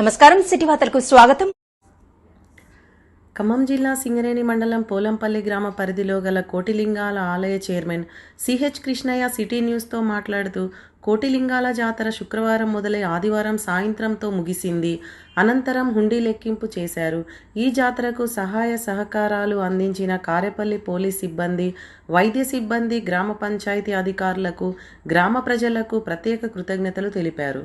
నమస్కారం సిటీ వార్తలకు స్వాగతం. ఖమ్మం జిల్లా సింగరేణి మండలం పోలంపల్లి గ్రామ పరిధిలో గల కోటిలింగాల ఆలయ chairman C H Krishnaiah city న్యూస్తో మాట్లాడుతూ కోటిలింగాల జాతర శుక్రవారం మొదలై ఆదివారం సాయంత్రంతో ముగిసింది. అనంతరం హుండీ లెక్కింపు చేశారు. ఈ జాతరకు సహాయ సహకారాలు అందించిన కారేపల్లి పోలీస్ సిబ్బంది వైద్య సిబ్బంది గ్రామ పంచాయతీ అధికారులకు గ్రామ ప్రజలకు ప్రత్యేక కృతజ్ఞతలు తెలిపారు.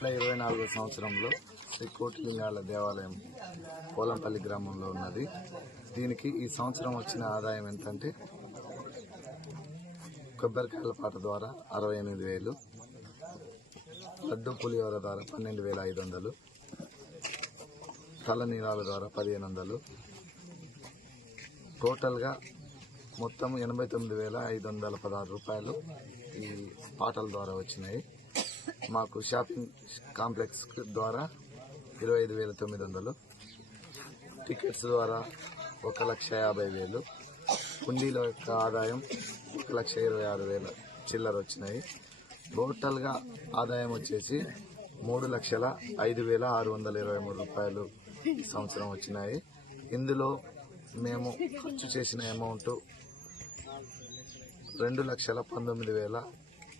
ఇట్లా ఇరవై నాలుగో సంవత్సరంలో శ్రీ కోటిలింగాల దేవాలయం పోలంపల్లి గ్రామంలో ఉన్నది. దీనికి ఈ సంవత్సరం వచ్చిన ఆదాయం ఎంతంటే కొబ్బరికాయల పాట ద్వారా అరవై ఎనిమిది వేలు లడ్డు పులిహోర ద్వారా పన్నెండు వేల ఐదు వందలు తలనీలాల ద్వారా పదిహేను వందలు. టోటల్గా మొత్తం ఎనభై తొమ్మిది వేల ఐదు వందల పదహారు రూపాయలు ఈ పాటల ద్వారా వచ్చినాయి. మాకు షాపింగ్ కాంప్లెక్స్ ద్వారా ఇరవై ఐదు వేల తొమ్మిది వందలు. టికెట్స్ ద్వారా ఒక లక్ష యాభై వేలు. కుండీల యొక్క ఆదాయం ఒక లక్ష ఇరవై ఆరు వేల చిల్లర వచ్చినాయి. టోటల్గా ఆదాయం వచ్చేసి మూడు లక్షల ఐదు వేల ఆరు వందల ఇరవై మూడు రూపాయలు ఈ సంవత్సరం వచ్చినాయి. ఇందులో మేము ఖర్చు చేసిన అమౌంట్ రెండు లక్షల పంతొమ్మిది వేల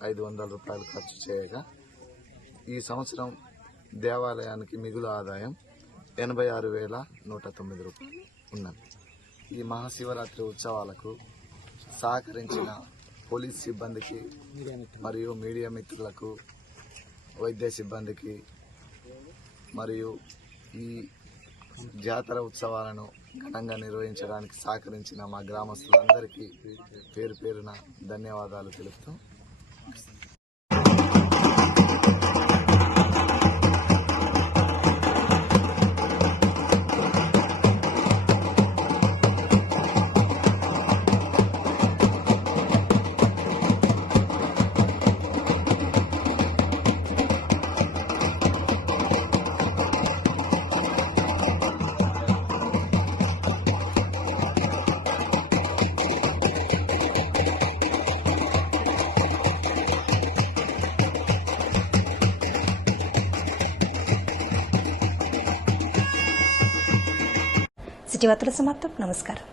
ఐదు వందల రూపాయలు ఖర్చు చేయగా ఈ సంవత్సరం దేవాలయానికి మిగులు ఆదాయం ఎనభై ఆరు వేల నూట తొమ్మిది రూపాయలు ఉన్నది. ఈ మహాశివరాత్రి ఉత్సవాలకు సహకరించిన పోలీస్ సిబ్బందికి మరియు మీడియా మిత్రులకు వైద్య సిబ్బందికి మరియు ఈ జాతర ఉత్సవాలను ఘనంగా నిర్వహించడానికి సహకరించిన మా గ్రామస్తులందరికీ పేరు పేరున ధన్యవాదాలు తెలుపుతూ సిటీ వార్తల సమాప్తం నమస్కారం